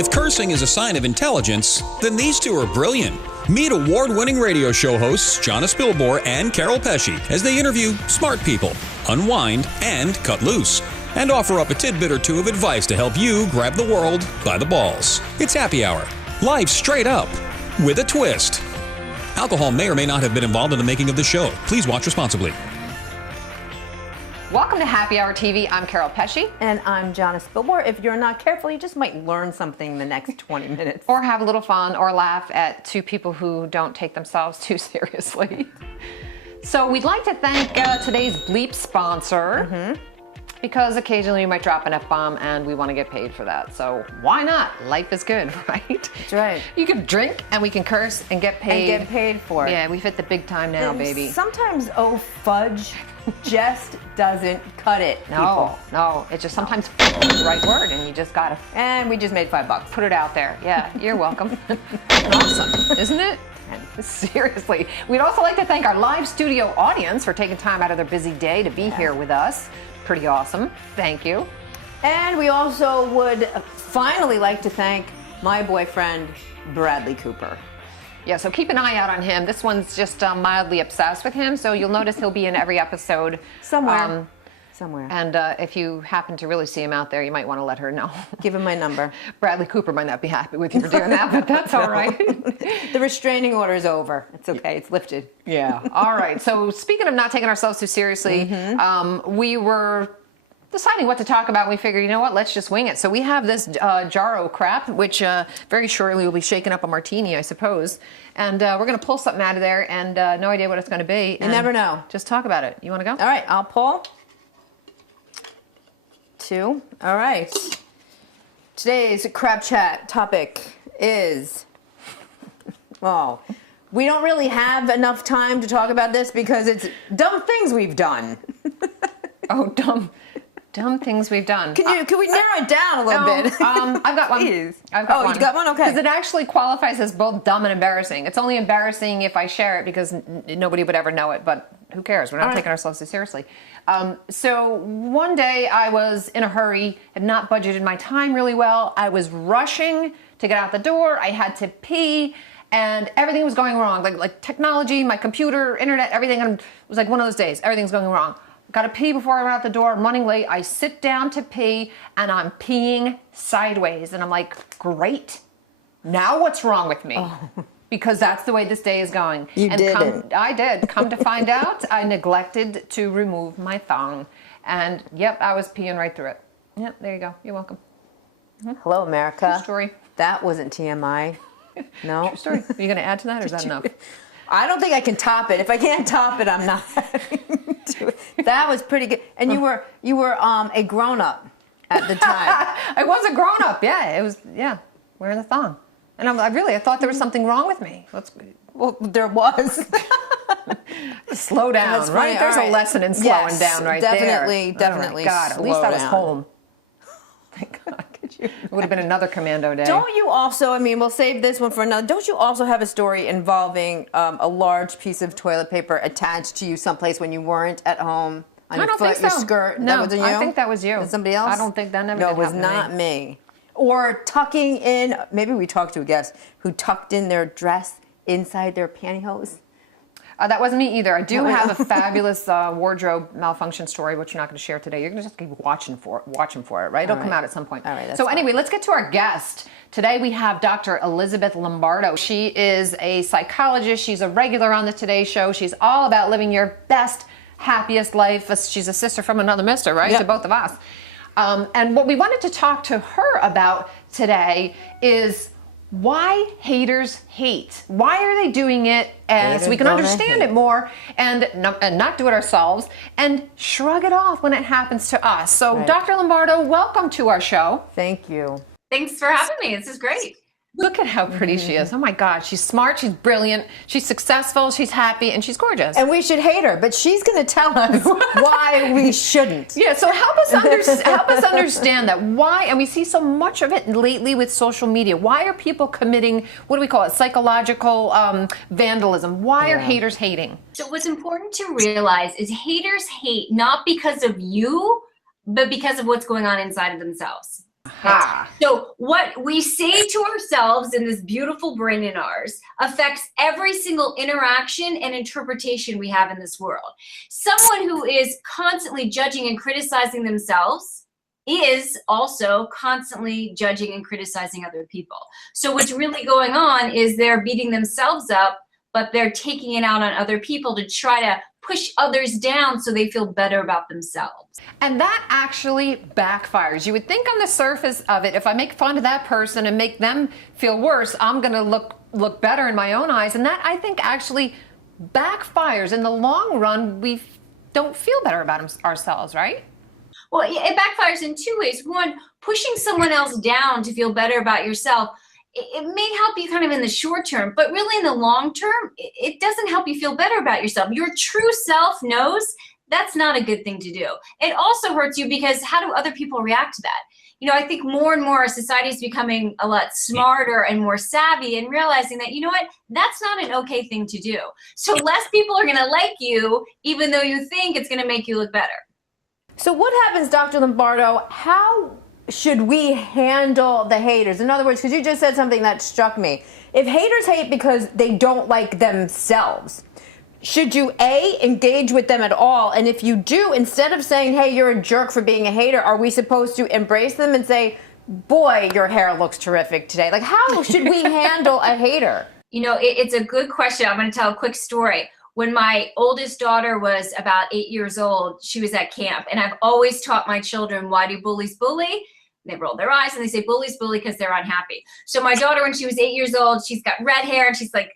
If cursing is a sign of intelligence, then these two are brilliant. Meet award-winning radio show hosts Jonna Spilbor and Keryl Pesce as they interview smart people, unwind, and cut loose, and offer up a tidbit or two of advice to help you grab the world by the balls. It's Happy Hour. Live straight up, with a twist. Alcohol may or may not have been involved in the making of this show. Please watch responsibly. Welcome to Happy Hour TV. I'm Keryl Pesce. And I'm Jonna Spilbor. If you're not careful, you just might learn something in the next 20 minutes. Or have a little fun or laugh at two people who don't take themselves too seriously. So we'd like to thank today's bleep sponsor. Because occasionally you might drop an F-bomb and we want to get paid for that. So why not? Life is good, right? That's right. You can drink and we can curse and get paid. And get paid for it. Yeah, we've hit the big time now, baby. Sometimes, oh fudge, just doesn't cut it, people. No, it's just sometimes the right word and you just gotta. And we just made $5. Put it out there. Yeah, you're welcome. Awesome, isn't it? And seriously. We'd also like to thank our live studio audience for taking time out of their busy day to be here with us. Pretty awesome. Thank you. And we also would finally like to thank my boyfriend, Bradley Cooper. Yeah, so keep an eye out on him. This one's just mildly obsessed with him, so you'll notice he'll be in every episode. Somewhere. And if you happen to really see him out there, you might want to let her know. Give him my number. Bradley Cooper might not be happy with you for doing that, but that's all right. The restraining order is over. It's okay. It's lifted. Yeah. All right. So speaking of not taking ourselves too seriously, we were deciding what to talk about. We figured, you know what, let's just wing it. So we have this Jarro crap, which very shortly will be shaking up a martini, I suppose. And we're going to pull something out of there and no idea what it's going to be. You never know. Just talk about it. You want to go? All right. I'll pull. 2. All right. Today's crap chat topic is, well, we don't really have enough time to talk about this because it's dumb things we've done. Oh, dumb things we've done. Can we narrow it down a little bit? I've got one. Please. I've got one. You got one? Okay. Because it actually qualifies as both dumb and embarrassing. It's only embarrassing if I share it because nobody would ever know it, but who cares? We're not taking ourselves so seriously. So one day I was in a hurry, had not budgeted my time really well. I was rushing to get out the door. I had to pee. And everything was going wrong. Like technology, my computer, internet, everything. And it was like one of those days. Everything's going wrong. Got to pee before I run out the door. I'm running late. I sit down to pee, and I'm peeing sideways. And I'm like, great. Now what's wrong with me? Oh. Because that's the way this day is going. I did. Come to find out, I neglected to remove my thong. And, yep, I was peeing right through it. Yep, there you go. You're welcome. Hello, America. True story. That wasn't TMI. No. True story. Are you going to add to that, or is that enough? I don't think I can top it. If I can't top it, I'm not. That was pretty good. And you were a grown-up at the time. I was a grown-up. Yeah, it was. Yeah, wearing the thong. And I thought there was something wrong with me. Well, there was. Slow down, That's right? funny. There's a lesson in slowing down right there. Definitely. Oh God, at least I was home. Thank God. It would have been another commando day. Don't you also, we'll save this one for another, don't you also have a story involving a large piece of toilet paper attached to you someplace when you weren't at home? On your foot, your skirt? No, that wasn't you? I think that was you. Was it somebody else? I don't think that never No, did it was happen to not me. Or tucking in, maybe we talked to a guest who tucked in their dress inside their pantyhose. That wasn't me either. I do have a fabulous wardrobe malfunction story, which we're not going to share today. You're going to just keep watching for it, right? It'll come out at some point. All right, so anyway, let's get to our guest. Today we have Dr. Elizabeth Lombardo. She is a psychologist. She's a regular on the Today Show. She's all about living your best, happiest life. She's a sister from another mister, right? Yep. To both of us. And what we wanted to talk to her about today is why haters hate. Why are they doing it? And so we can understand it more and not do it ourselves and shrug it off when it happens to us. So Dr. Lombardo, welcome to our show. Thank you. Thanks for having me. This is great. Look at how pretty she is. Oh my God, she's smart, she's brilliant, she's successful, she's happy, and she's gorgeous. And we should hate her, but she's going to tell us why we shouldn't. Yeah, so help us understand that. Why, and we see so much of it lately with social media. Why are people committing, what do we call it, psychological vandalism? Why are haters hating? So what's important to realize is haters hate not because of you, but because of what's going on inside of themselves. Aha. So what we say to ourselves in this beautiful brain in ours affects every single interaction and interpretation we have in this world. Someone who is constantly judging and criticizing themselves is also constantly judging and criticizing other people. So what's really going on is they're beating themselves up, but they're taking it out on other people to try to push others down so they feel better about themselves. And that actually backfires. You would think on the surface of it, if I make fun of that person and make them feel worse, I'm going to look better in my own eyes. And that, I think, actually backfires. In the long run, we don't feel better about ourselves, right? Well, it backfires in two ways. One, pushing someone else down to feel better about yourself, it may help you kind of in the short term, but really in the long term, it doesn't help you feel better about yourself. Your true self knows that's not a good thing to do. It also hurts you because how do other people react to that? You know, I think more and more our society is becoming a lot smarter and more savvy and realizing that, you know what, that's not an okay thing to do. So less people are going to like you, even though you think it's going to make you look better. So what happens, Dr. Lombardo? How should we handle the haters? In other words, because you just said something that struck me. If haters hate because they don't like themselves, should you A, engage with them at all? And if you do, instead of saying, hey, you're a jerk for being a hater, are we supposed to embrace them and say, boy, your hair looks terrific today? Like, how should we handle a hater? You know, it's a good question. I'm going to tell a quick story. When my oldest daughter was about 8 years old, she was at camp. And I've always taught my children, why do bullies bully? They roll their eyes and they say bullies bully because they're unhappy. So my daughter, when she was 8 years old, she's got red hair and she's like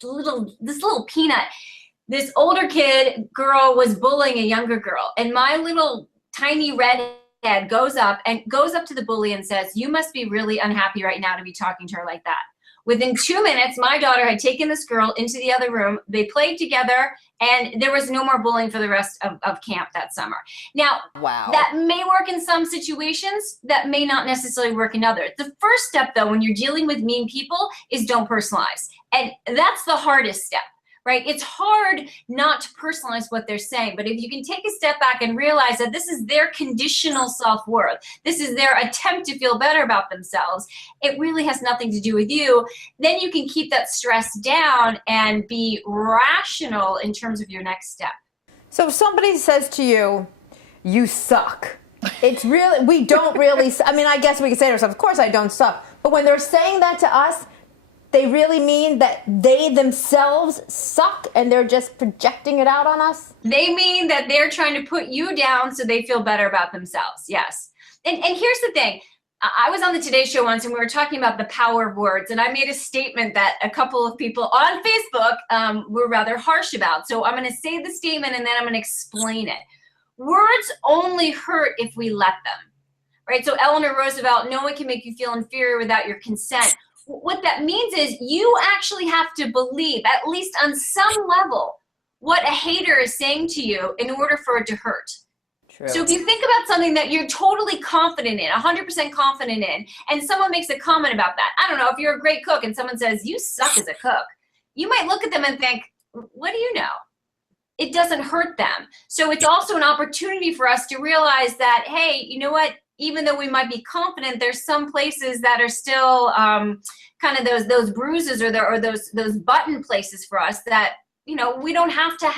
this little peanut. This older girl was bullying a younger girl. And my little tiny redhead goes up to the bully and says, you must be really unhappy right now to be talking to her like that. Within 2 minutes, my daughter had taken this girl into the other room. They played together, and there was no more bullying for the rest of camp that summer. Now, wow, that may work in some situations. That may not necessarily work in others. The first step, though, when you're dealing with mean people is don't personalize. And that's the hardest step. Right? It's hard not to personalize what they're saying, but if you can take a step back and realize that this is their conditional self-worth, this is their attempt to feel better about themselves, it really has nothing to do with you, then you can keep that stress down and be rational in terms of your next step. So if somebody says to you, you suck, it's really, we don't really, I mean, I guess we can say to ourselves, of course I don't suck, but when they're saying that to us, they really mean that they themselves suck and they're just projecting it out on us? They mean that they're trying to put you down so they feel better about themselves, yes. And here's the thing. I was on the Today Show once and we were talking about the power of words, and I made a statement that a couple of people on Facebook were rather harsh about. So I'm going to say the statement and then I'm going to explain it. Words only hurt if we let them, right? So Eleanor Roosevelt, no one can make you feel inferior without your consent. What that means is you actually have to believe, at least on some level, what a hater is saying to you in order for it to hurt. True. So if you think about something that you're totally confident in, 100% confident in, and someone makes a comment about that, I don't know, if you're a great cook and someone says, you suck as a cook, you might look at them and think, what do you know? It doesnof hurt them. So it's also an opportunity for us to realize that, hey, you know what? Even though we might be confident, there's some places that are still kind of those bruises or those button places for us that, you know, we don't have to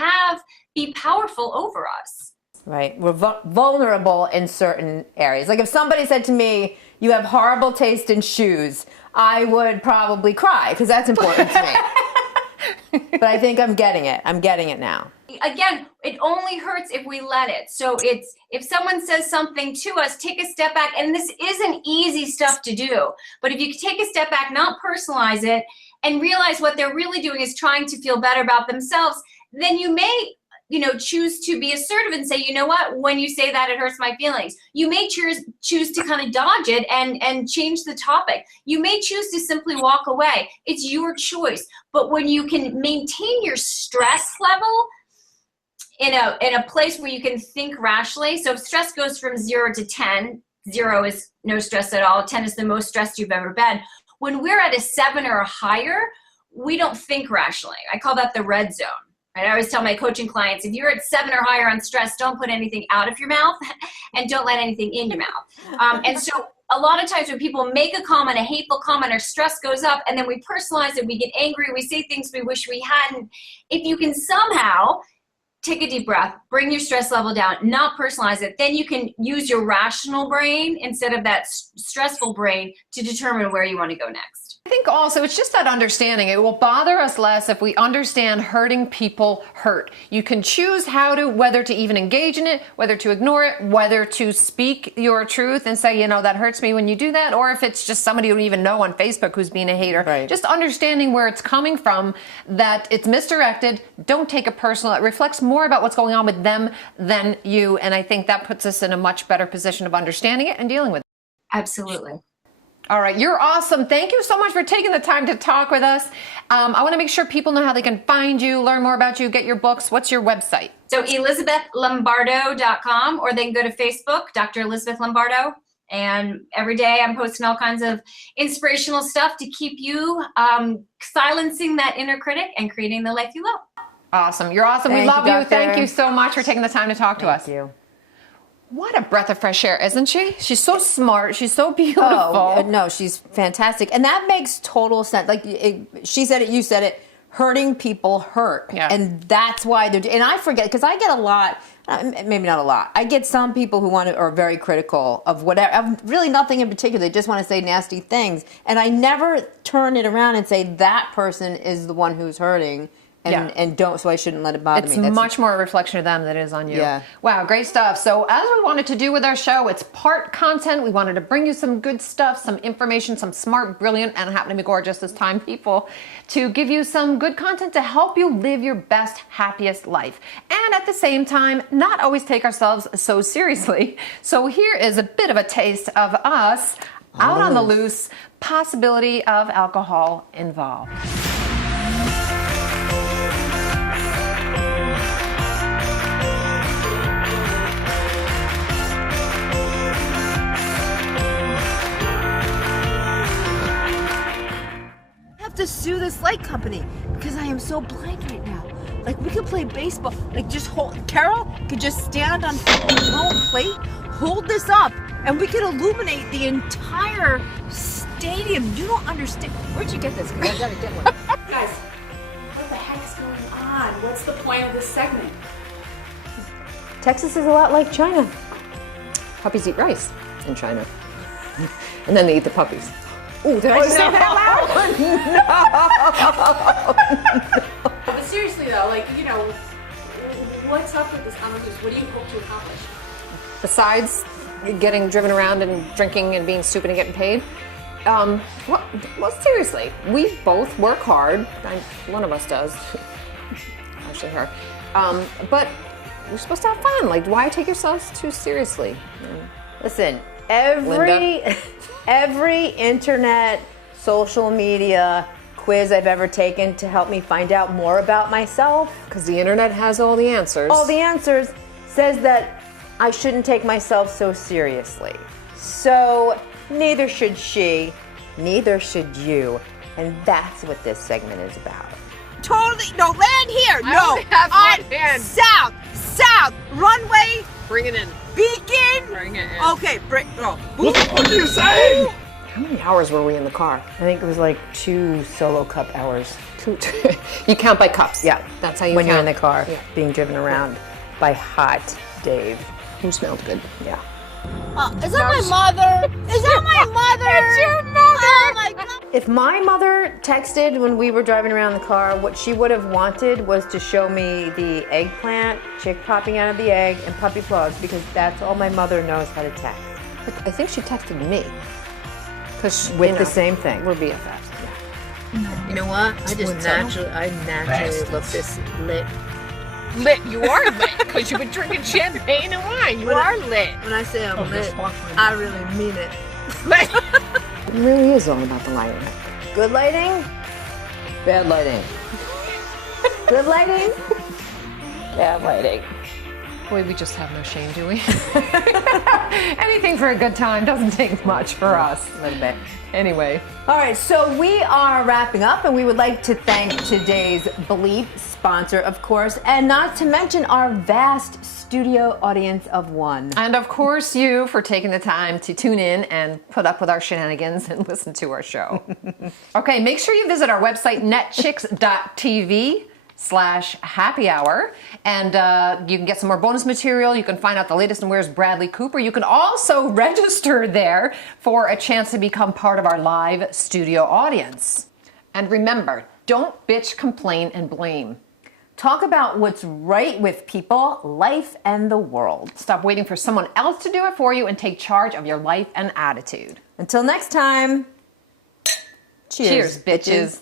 be powerful over us. Right. We're vulnerable in certain areas. Like if somebody said to me, you have horrible taste in shoes, I would probably cry because that's important to me. But I think I'm getting it. I'm getting it now. Again, it only hurts if we let it. So it's, if someone says something to us, take a step back. And this isn't easy stuff to do. But if you take a step back, not personalize it, and realize what they're really doing is trying to feel better about themselves, then you may, you know, choose to be assertive and say, you know what, when you say that, it hurts my feelings. You may choose to kind of dodge it and change the topic. You may choose to simply walk away. It's your choice. But when you can maintain your stress level in a place where you can think rationally, so if stress goes from 0 to 10, 0 is no stress at all, 10 is the most stressed you've ever been. When we're at a 7 or higher, we don't think rationally. I call that the red zone. Right? I always tell my coaching clients, if you're at 7 or higher on stress, don't put anything out of your mouth and don't let anything in your mouth. And so a lot of times when people make a comment, a hateful comment, our stress goes up, and then we personalize it, we get angry, we say things we wish we hadn't. If you can somehow take a deep breath, bring your stress level down, not personalize it, then you can use your rational brain instead of that stressful brain to determine where you want to go next. I think also it's just that understanding. It will bother us less if we understand hurting people hurt. You can choose whether to even engage in it, whether to ignore it, whether to speak your truth and say, that hurts me when you do that, or if it's just somebody you don't even know on Facebook who's being a hater. Right. Just understanding where it's coming from, that it's misdirected. Don't take it personal. It reflects more about what's going on with them than you. And I think that puts us in a much better position of understanding it and dealing with it. Absolutely. All right, you're awesome. Thank you so much for taking the time to talk with us. I want to make sure people know how they can find you, learn more about you, get your books. What's your website? So ElizabethLombardo.com, or they can go to Facebook, Dr. Elizabeth Lombardo. And every day I'm posting all kinds of inspirational stuff to keep you silencing that inner critic and creating the life you love. Awesome. You're awesome. We love you. Thank you so much for taking the time to talk to us. Thank you. What a breath of fresh air, isn't she? She's so smart. She's so beautiful. Oh, no, she's fantastic. And that makes total sense. Like she said it, you said it, hurting people hurt. Yeah. And that's why and I forget, because I get a lot, maybe not a lot, I get some people who are very critical of whatever, of really nothing in particular. They just want to say nasty things. And I never turn it around and say that person is the one who's hurting. So I shouldn't let it bother me. It's much more a reflection of them than it is on you. Yeah. Wow, great stuff. So as we wanted to do with our show, it's part content. We wanted to bring you some good stuff, some information, some smart, brilliant, and happen to be gorgeous this time people, to give you some good content to help you live your best, happiest life. And at the same time, not always take ourselves so seriously. So here is a bit of a taste of us out on the loose, possibility of alcohol involved. To sue this light company because I am so blind right now. Like, we could play baseball, like Keryl could just stand on the home plate, hold this up, and we could illuminate the entire stadium. You don't understand. Where'd you get this? Because I gotta get one. Guys, what the heck's going on? What's the point of this segment? Texas is a lot like China. Puppies eat rice in China. And then they eat the puppies. Ooh, did I say that loud? No. But seriously though, what's up with this on the loose? What do you hope to accomplish? Besides getting driven around and drinking and being stupid and getting paid, well, seriously, we both work hard. One of us does. Actually, her. But we're supposed to have fun. Like, why take yourselves too seriously? Listen, every internet, social media quiz I've ever taken to help me find out more about myself, because the internet has all the answers. All the answers says that I shouldn't take myself so seriously. So neither should she, neither should you, and that's what this segment is about. Totally. No, land here. only have one hand. South, runway. Bring it in. Beacon. Bring it in. Okay, What the fuck are you saying? How many hours were we in the car? I think it was like 2 solo cup hours. You count by cups. Yeah, that's how you when count. you're in the car, being driven around by hot Dave. Who smelled good. Yeah. Is that my mother? Is that my mother? It's your mother. Oh my God. If my mother texted when we were driving around the car, what she would have wanted was to show me the eggplant, chick popping out of the egg, and puppy paws, because that's all my mother knows how to text. I think she texted me. With the same thing. We're BFFs. You know what? I naturally look this lit. Lit. You are lit because you've been drinking champagne and wine. You are lit. When I say I'm lit, I really mean it. It really is all about the lighting. Good lighting, bad lighting. Good lighting, bad lighting. Boy, we just have no shame, do we? Anything for a good time doesn't take much for us. A little bit. Anyway. All right, so we are wrapping up, and we would like to thank today's Bleep sponsor, of course, and not to mention our vast studio audience of one. And of course, you for taking the time to tune in and put up with our shenanigans and listen to our show. Okay, make sure you visit our website, netchicks.tv/happy hour, and you can get some more bonus material. You can find out the latest and where's Bradley Cooper. You can also register there for a chance to become part of our live studio audience. And remember, don't bitch, complain, and blame. Talk about what's right with people, life, and the world. Stop waiting for someone else to do it for you and take charge of your life and attitude. Until next time, cheers bitches.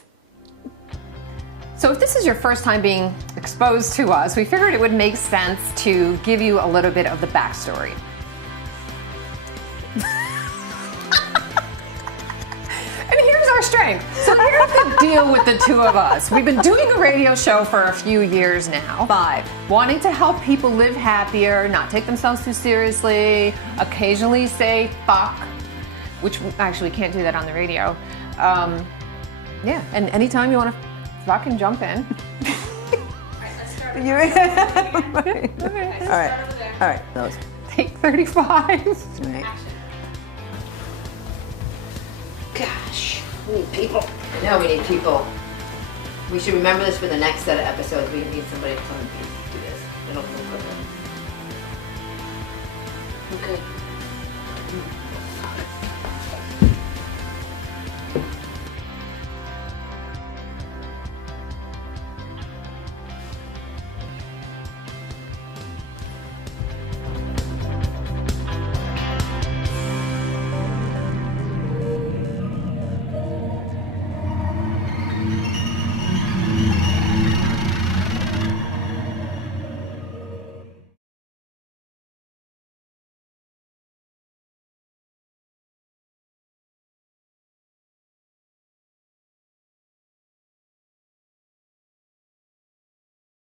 So if this is your first time being exposed to us, we figured it would make sense to give you a little bit of the backstory. And here's our strength. So here's the deal with the two of us. We've been doing a radio show for a few years now. 5. Wanting to help people live happier, not take themselves too seriously, occasionally say fuck, which actually we can't do that on the radio. Yeah, and anytime you want to fucking jump in. All right. Those. Take 35. All right. Gosh, we need people. I know we need people. We should remember this for the next set of episodes. We need somebody to come and do this. It'll move quicker. Okay.